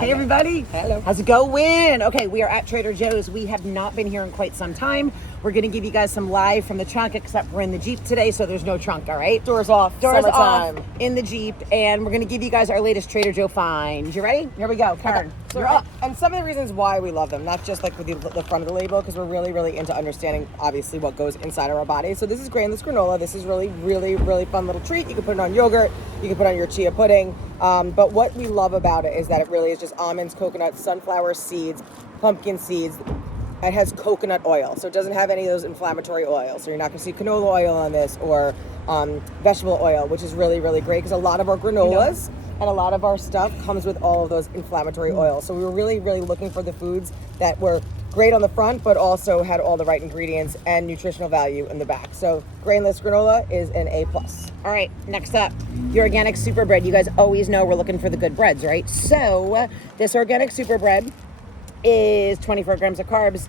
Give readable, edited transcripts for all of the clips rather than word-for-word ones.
Hey everybody. Hello. How's it going? Okay, we are at Trader Joe's. We have not been here in quite some time. We're going to give you guys some live from the trunk, except we're in the Jeep today, so there's no trunk, all right? Doors off. Doors Summertime. off in the Jeep, and we're going to give you guys our latest Trader Joe finds. You ready? Here we go. Karen, So, you're up. and some of the reasons why we love them, not just like with the front of the label, because we're really, really into understanding, obviously, what goes inside of our body. So this is grainless granola. This is really, really, really fun little treat. You can put it on yogurt. You can put it on your chia pudding. But what we love about it is that it really is just almonds, coconuts, sunflower seeds, pumpkin seeds. It has coconut oil, so it doesn't have any of those inflammatory oils. So you're not going to see canola oil on this or vegetable oil, which is really, really great because a lot of our granolas and a lot of our stuff comes with all of those inflammatory oils. So we were really, really looking for the foods that were great on the front, but also had all the right ingredients and nutritional value in the back. So grainless granola is an A+. All right, next up, your organic super bread. You guys always know we're looking for the good breads, right? So this organic super bread is 24 grams of carbs,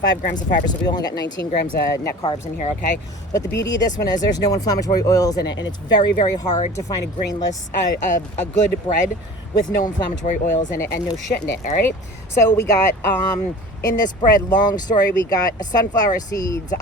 5 grams of fiber, so we only got 19 grams of net carbs in here, okay? But the beauty of this one is there's no inflammatory oils in it, and it's very, very hard to find a grainless, a good bread with no inflammatory oils in it and no shit in it, all right? So we got, in this bread, long story, we got sunflower seeds,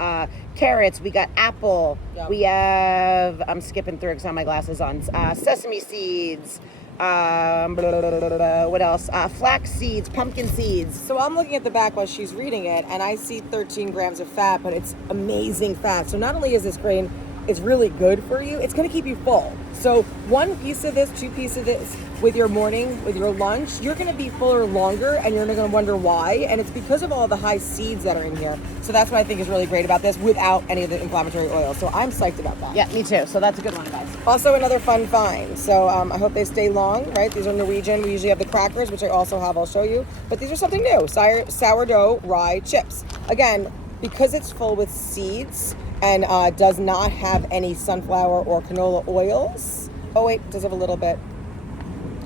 carrots, we got apple, we have, I'm skipping through because I have my glasses on, sesame seeds, what else? Flax seeds, pumpkin seeds. So I'm looking at the back while she's reading it, and I see 13 grams of fat, but it's amazing fat. So not only is this grain, it's really good for you, it's going to keep you full. So one piece of this, 2 pieces of this with your morning, with your lunch, you're going to be fuller longer, and you're going to wonder why. And it's because of all the high seeds that are in here. So that's what I think is really great about this without any of the inflammatory oil. So I'm psyched about that. Yeah, me too. So that's a good one, guys. Also another fun find. So I hope they stay long, right? These are Norwegian. We usually have the crackers, which I also have, I'll show you. But these are something new, sourdough rye chips. Again, because it's full with seeds and does not have any sunflower or canola oils. Oh wait, does have a little bit.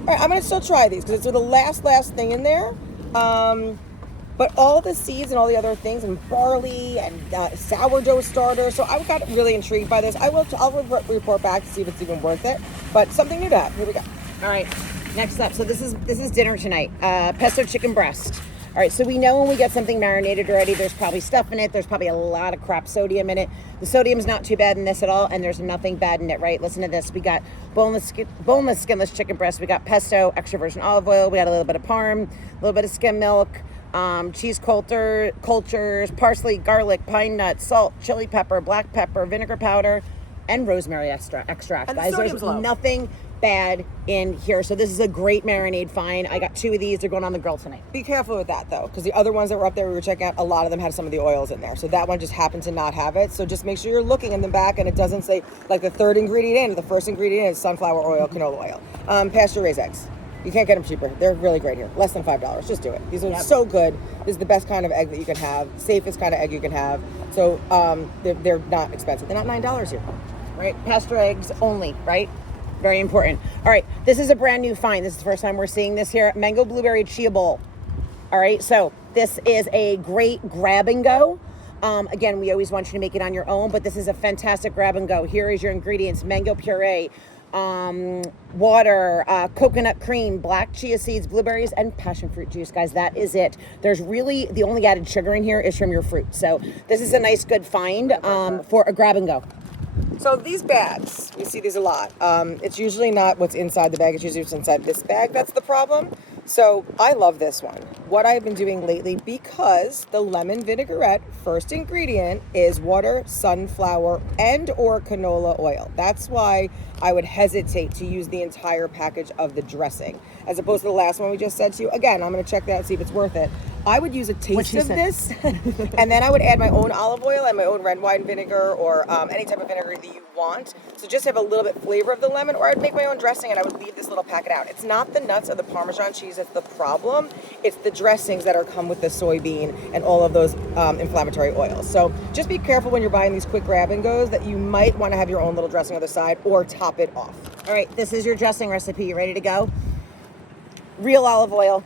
All right, I'm gonna still try these because it's the last thing in there. But all the seeds and all the other things, and barley and sourdough starter. So I got really intrigued by this. I'll report back to see if it's even worth it. But something new to have. Here we go. All right, next up. So this is dinner tonight. Pesto chicken breast. All right, so we know when we get something marinated already, there's probably stuff in it. There's probably a lot of crap sodium in it. The sodium's not too bad in this at all, and there's nothing bad in it, right? Listen to this. We got boneless, skinless chicken breast. We got pesto, extra virgin olive oil. We got a little bit of parm, a little bit of skim milk, cheese cultures, parsley, garlic, pine nuts, salt, chili pepper, black pepper, vinegar powder, and rosemary extract. And the Guys, there's sodium's low. nothing bad in here. So this is a great marinade find. I got 2 of these. They're going on the grill tonight. Be careful with that though, because the other ones that were up there we were checking out, a lot of them had some of the oils in there. So that one just happened to not have it. So just make sure you're looking in the back and it doesn't say like the third ingredient in, or the first ingredient in is sunflower oil, canola oil. Pasture raised eggs. You can't get them cheaper. They're really great here. Less than $5. Just do it. These are so good. This is the best kind of egg that you can have. Safest kind of egg you can have. So they're not expensive. They're not $9 here. Right? Pasture eggs only, right? Very important. All right, this is a brand new find. This is the first time we're seeing this here. Mango blueberry chia bowl. All right, so this is a great grab and go. Again, we always want you to make it on your own, but this is a fantastic grab and go. Here is your ingredients: mango puree, water, coconut cream, black chia seeds, blueberries, and passion fruit juice. Guys, that is it. There's really, the only added sugar in here is from your fruit. So this is a nice, good find for a grab and go. So these bags, you see these a lot. It's usually not what's inside the bag. It's usually what's inside this bag that's the problem. So I love this one. What I've been doing lately, because the lemon vinaigrette first ingredient is water, sunflower, and or canola oil. That's why I would hesitate to use the entire package of the dressing, as opposed to the last one we just said to you. Again, I'm going to check that and see if it's worth it. I would use a taste of this, and then I would add my own olive oil and my own red wine vinegar or any type of vinegar that you want. So just have a little bit flavor of the lemon, or I'd make my own dressing and I would leave this little packet out. It's not the nuts or the Parmesan cheese that's the problem. It's the dressings that are come with the soybean and all of those inflammatory oils. So just be careful when you're buying these quick grab and goes that you might want to have your own little dressing on the side or top it off. All right, this is your dressing recipe. You ready to go? Real olive oil,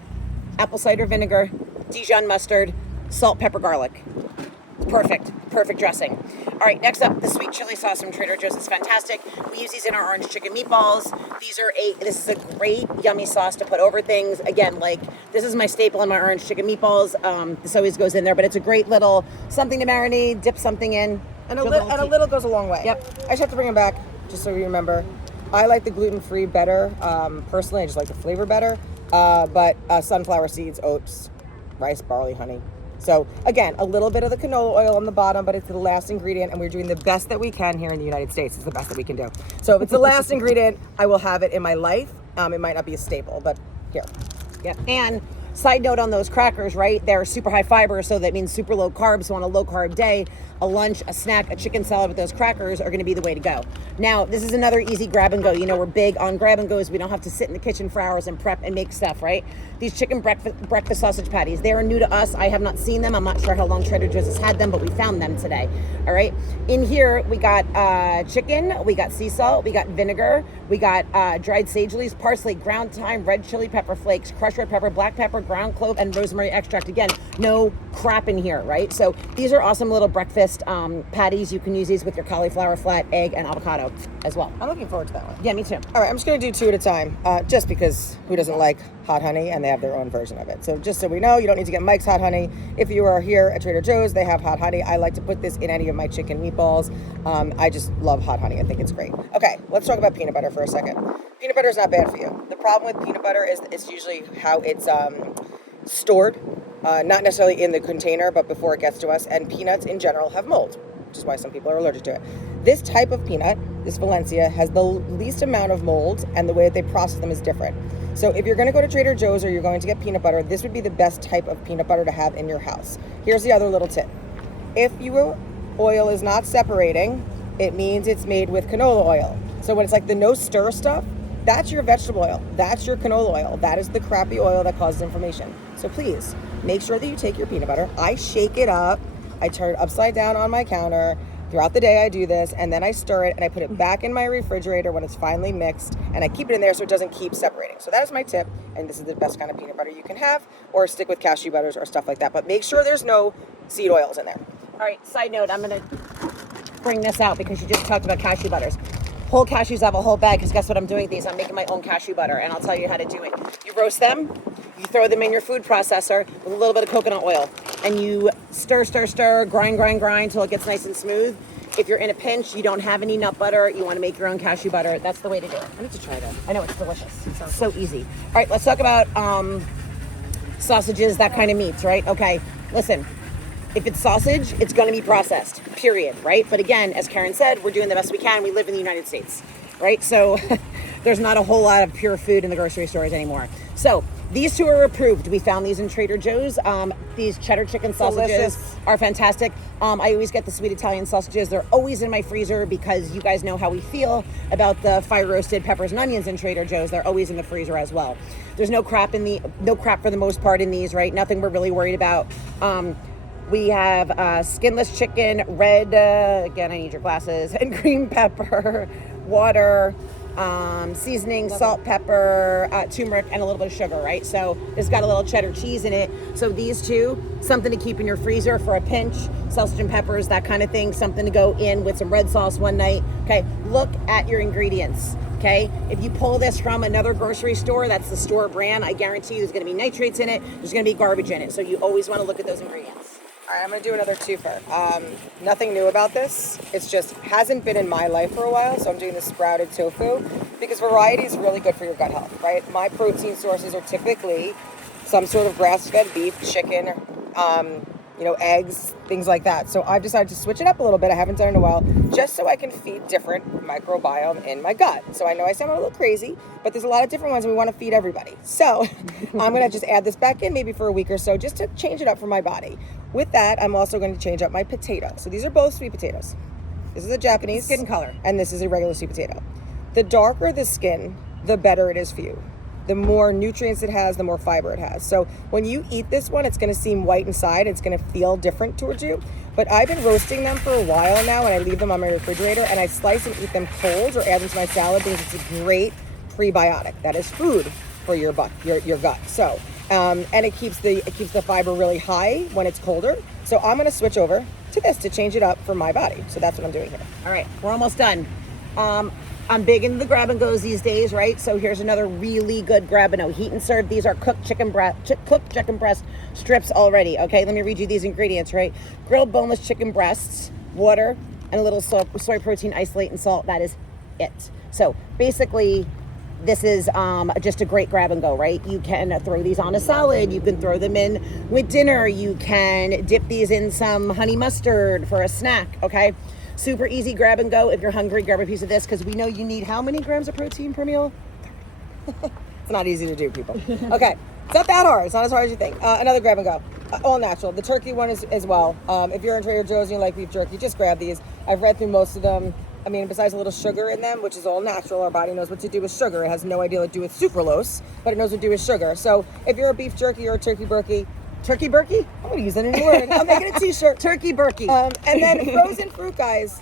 apple cider vinegar, Dijon mustard, salt, pepper, garlic. Perfect dressing. All right, next up, the sweet chili sauce from Trader Joe's is fantastic. We use these in our orange chicken meatballs. This is a great yummy sauce to put over things. Again, like this is my staple in my orange chicken meatballs. This always goes in there, but it's a great little something to marinate, dip something in. And a little goes a long way. Yep. I just have to bring them back, just so you remember. I like the gluten-free better. Personally, I just like the flavor better. But sunflower seeds, oats, rice, barley, honey. So again, a little bit of the canola oil on the bottom, but it's the last ingredient, and we're doing the best that we can here in the United States. It's the best that we can do. So if it's the last ingredient, I will have it in my life. It might not be a staple, but here. Yeah. And side note on those crackers, right? They're super high fiber, so that means super low carbs. So on a low carb day, a lunch, a snack, a chicken salad with those crackers are going to be the way to go. Now, this is another easy grab and go. You know, we're big on grab and goes. We don't have to sit in the kitchen for hours and prep and make stuff, right? These chicken breakfast sausage patties, they are new to us. I have not seen them. I'm not sure how long Trader Joe's has had them, but we found them today. All right. In here, we got chicken, we got sea salt, we got vinegar, we got dried sage leaves, parsley, ground thyme, red chili pepper flakes, crushed red pepper, black pepper, ground clove, and rosemary extract. Again, no crap in here, right? So these are awesome little breakfast patties. You can use these with your cauliflower flat, egg, and avocado as well. I'm looking forward to that one. Yeah, me too. All right, I'm just going to do 2 at a time, just because who doesn't like hot honey, and they have their own version of it. So just so we know, you don't need to get Mike's hot honey. If you are here at Trader Joe's, they have hot honey. I like to put this in any of my chicken meatballs. I just love hot honey. I think it's great. Okay, let's talk about peanut butter for a second. Peanut butter is not bad for you. The problem with peanut butter is it's usually how it's stored, not necessarily in the container, but before it gets to us. And peanuts in general have mold, which is why some people are allergic to it. This type of peanut, this Valencia, has the least amount of mold, and the way that they process them is different. So if you're going to go to Trader Joe's or you're going to get peanut butter, this would be the best type of peanut butter to have in your house. Here's the other little tip. If your oil is not separating, it means it's made with canola oil. So when it's like the no stir stuff, that's your vegetable oil. That's your canola oil. That is the crappy oil that causes inflammation. So please make sure that you take your peanut butter. I shake it up. I turn it upside down on my counter. Throughout the day I do this, and then I stir it and I put it back in my refrigerator when it's finally mixed, and I keep it in there so it doesn't keep separating. So that is my tip, and this is the best kind of peanut butter you can have, or stick with cashew butters or stuff like that. But make sure there's no seed oils in there. All right, side note, I'm going to bring this out because you just talked about cashew butters. Whole cashews have a whole bag, because guess what I'm doing with these? I'm making my own cashew butter, and I'll tell you how to do it. You roast them, you throw them in your food processor with a little bit of coconut oil, and you stir, grind till it gets nice and smooth. If you're in a pinch, you don't have any nut butter, you want to make your own cashew butter, that's the way to do it. I need to try that. I know, it's delicious. It sounds so easy. All right, let's talk about sausages, that kind of meats, right? Okay, listen. If it's sausage, it's going to be processed, period, right? But again, as Karen said, we're doing the best we can. We live in the United States, right? So there's not a whole lot of pure food in the grocery stores anymore. So these 2 are approved. We found these in Trader Joe's. These cheddar chicken sausages Delicious. are fantastic. I always get the sweet Italian sausages. They're always in my freezer because you guys know how we feel about the fire roasted peppers and onions in Trader Joe's. They're always in the freezer as well. There's no crap for the most part in these, right? Nothing we're really worried about. We have skinless chicken, red, again, I need your glasses, and green pepper, water, seasoning, salt, pepper, turmeric, and a little bit of sugar, right? So it's got a little cheddar cheese in it. So these 2, something to keep in your freezer for a pinch, sausage and peppers, that kind of thing, something to go in with some red sauce one night. Okay, look at your ingredients. Okay, if you pull this from another grocery store, that's the store brand, I guarantee you there's going to be nitrates in it, there's going to be garbage in it. So you always want to look at those ingredients. All right, I'm going to do another twofer. Nothing new about this. It's just hasn't been in my life for a while, so I'm doing the sprouted tofu because variety is really good for your gut health, right? My protein sources are typically some sort of grass-fed beef, chicken, eggs, things like that. So I've decided to switch it up a little bit. I haven't done it in a while, just so I can feed different microbiome in my gut. So I know I sound a little crazy, but there's a lot of different ones and we want to feed everybody. So I'm going to just add this back in maybe for a week or so just to change it up for my body. With that, I'm also going to change up my potato. So these are both sweet potatoes. This is a Japanese skin color, and this is a regular sweet potato. The darker the skin, the better it is for you. The more nutrients it has, the more fiber it has. So when you eat this one, it's going to seem white inside. It's going to feel different towards you. But I've been roasting them for a while now, and I leave them on my refrigerator, and I slice and eat them cold or add them to my salad because it's a great prebiotic. That is food for your gut. So, and it keeps the fiber really high when it's colder. So I'm going to switch over to this to change it up for my body. So that's what I'm doing here. All right, we're almost done. I'm big into the grab and goes these days, right? So here's another really good grab and go. Heat and serve. These are cooked chicken breast strips already. Okay, let me read you these ingredients, right? Grilled boneless chicken breasts, water, and a little soy protein isolate and salt. That is it. So basically, this is just a great grab and go, right? You can throw these on a salad. You can throw them in with dinner. You can dip these in some honey mustard for a snack, okay? Super easy grab and go. If you're hungry, grab a piece of this because we know you need how many grams of protein per meal? It's not easy to do, people. Okay, it's not that hard. It's not as hard as you think. Another grab and go. All natural. The turkey one is as well. If you're in Trader Joe's and you like beef jerky, just grab these. I've read through most of them. I mean, besides a little sugar in them, which is all natural, our body knows what to do with sugar. It has no idea what to do with sucralose, but it knows what to do with sugar. So if you're a beef jerky or a turkey burkey, turkey burkey? I'm going to use that in a word. I'm making a t-shirt. Turkey burkey. And then frozen fruit, guys.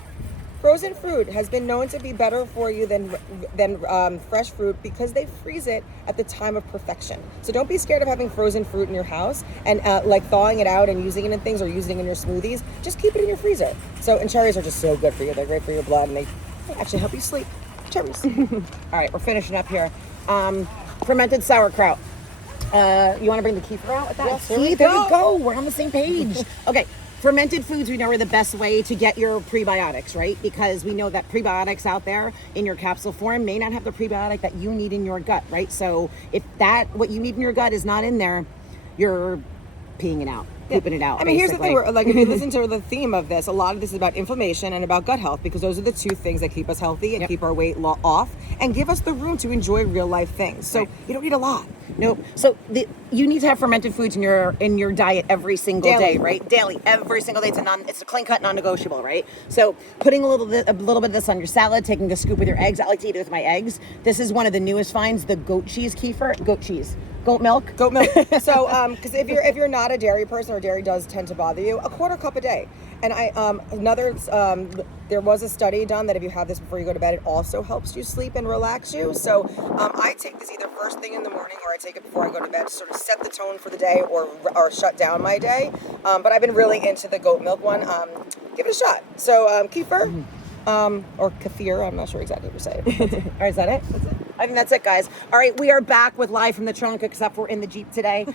Frozen fruit has been known to be better for you than fresh fruit because they freeze it at the time of perfection. So don't be scared of having frozen fruit in your house and like thawing it out and using it in things or using it in your smoothies. Just keep it in your freezer. And cherries are just so good for you. They're great for your blood and they actually help you sleep. Cherries. All right, we're finishing up here. Fermented sauerkraut. You want to bring the kefir out with that? Yes, See, there we go. We're on the same page. Okay. Fermented foods we know are the best way to get your prebiotics, right? Because we know that prebiotics out there in your capsule form may not have the prebiotic that you need in your gut, right? So if what you need in your gut is not in there, you're peeing it out, pooping it out. I mean, basically. here's the thing. Like, if you listen to the theme of this, a lot of this is about inflammation and about gut health because those are the two things that keep us healthy and keep our weight off and give us the room to enjoy real life things. So you don't need a lot. Nope. So you need to have fermented foods in your diet every single day, right? Daily, every single day. It's a clean cut, non-negotiable, right? So putting a little bit of this on your salad, taking a scoop with your eggs. I like to eat it with my eggs. This is one of the newest finds, the goat cheese kefir. Goat milk. So, because if you're not a dairy person or dairy does tend to bother you, a quarter cup a day. And there was a study done that if you have this before you go to bed, it also helps you sleep and relax you. So I take this either first thing in the morning or I take it before I go to bed to sort of set the tone for the day or shut down my day. But I've been really into the goat milk one. Give it a shot. So kefir or kefir, I'm not sure exactly what to say. All right, is that it? That's it. I think that's it, guys. All right, we are back with Live from the Trunk, except we're in the Jeep today.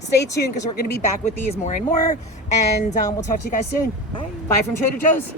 Stay tuned because we're going to be back with these more and more. And we'll talk to you guys soon. Bye. Bye from Trader Joe's.